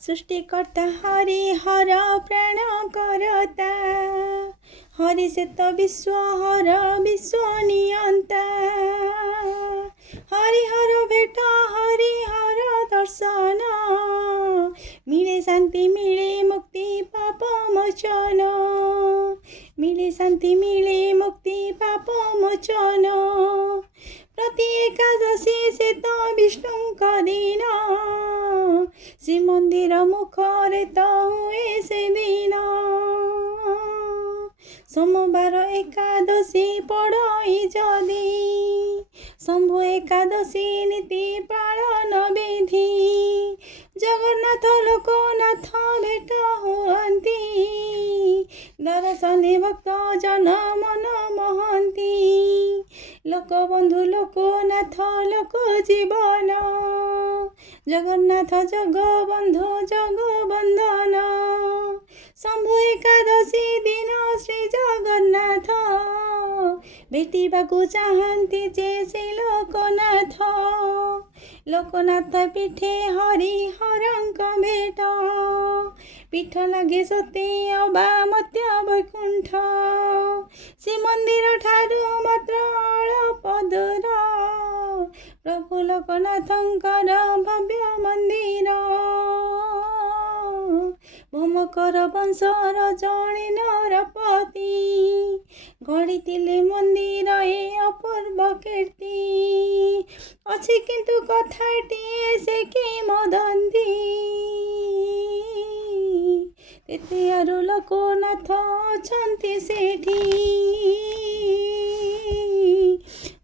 सृष्टिकर्ता हरि हर प्राण करता हरि से तो विश्व हर विश्व नियंता हरिहर भेट हरिहर दर्शन मिले शांति मिले मुक्ति पाप मोचन मिले शांति मिले मुक्ति पाप मोचन प्रति एकादशी से तो विष्णु दिन श्रीमंदिर मुखरे तो हुए से दिन सोमवार एकादशी पढ़ई जदि शंभु एकादशी नीति पालन विधि जगन्नाथ लोकनाथ भेट हुअन्ति दर्शने भक्त जन मन मोहन्ति लोकबंधु लोकनाथ लोक जीवन जगन्नाथ जगबंधु जगबंधन शंभु एकादशी दिन श्री जगन्नाथ भेटिबाकु चाहन्ति जे से लोकनाथ लोकनाथ पीठे हरिहरଙ୍କ भेट पीठ लागे सते अबा मध्य वैकुंठ श्रीमंदिर ठारू मात्र अल्प दूर प्रभु लोकनाथଙ୍କର भव्य मंदिर भौमकर वंशर जणे नरपति गढ़ी मंदिर ए अपूर्व कीर्ति अच्छी किंतु कथाटी से कि मदंती तेतियारु लोकनाथ अछंती सेठी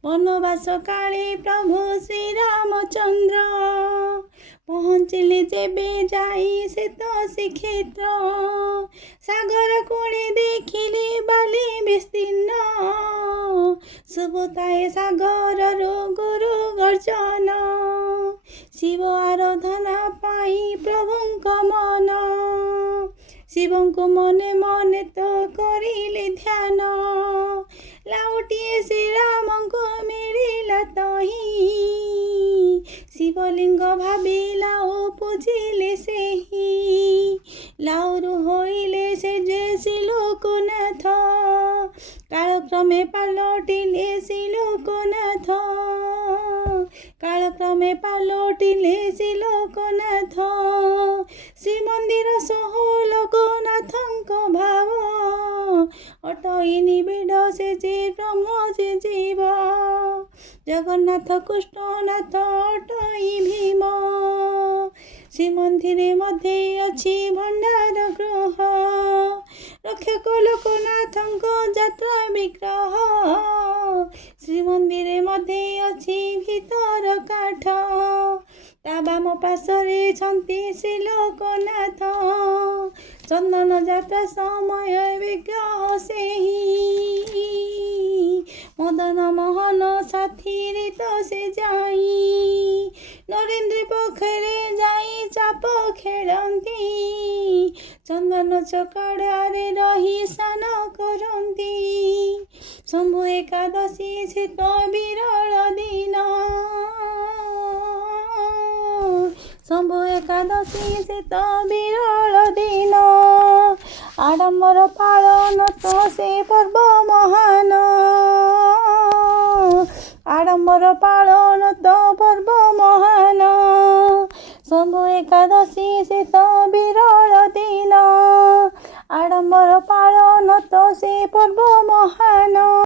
वनवास काले प्रभु श्री रामचंद्र पहुँचिले जेबे जाई से तो श्रीक्षेत्र सागर कोणे देखिले बाली विस्तीर्ण शुभताए सागर गुरु गर्जन शिव आराधना पाई प्रभुଙ୍କ मन शिवଙ୍କୁ मने मने तो करिले ध्यान लाउटिए श्रीरामଙ୍କୁ मिलिला तही शिवलिंग भाविला ओ पूजिले सेही लाउरु होइले से जे लोकनाथ कालक्रमे पालटिले श्री लोकनाथ कालक्रमे पालटिले श्री लोकनाथ श्रीमंदिर सह लोकनाथଙ୍କ भाव अटई निबिड़ से जे ब्रह्म जे जीव जगन्नाथ कृष्णनाथ अटई भीम श्रीमंदिरे मध्ये अछि भंडार गृह रक्षक लोकनाथଙ୍କ जात्रा विग्रह श्रीमंदिरे मध्ये अछि भीतर काठ ता बाम पार्श्वरे छन्ति श्री लोकनाथ चंदन जात्रा समय विग्रह सेही मदन मोहन साथी रीत से जाई नरेंद्र पोखरे जाई चाप खेलती चंदन चकड़ारे रही स्नान करती शंभु एकादशी से तो विरल दिन शंभु एकादशी से तो विरल दिन आडम्बर पालन तो से पर्व महान आडम्बर पालन तो पर्व महान शंभु एकादशी से तो विरल दिन आडम्बर पालन तो से पर्व महान।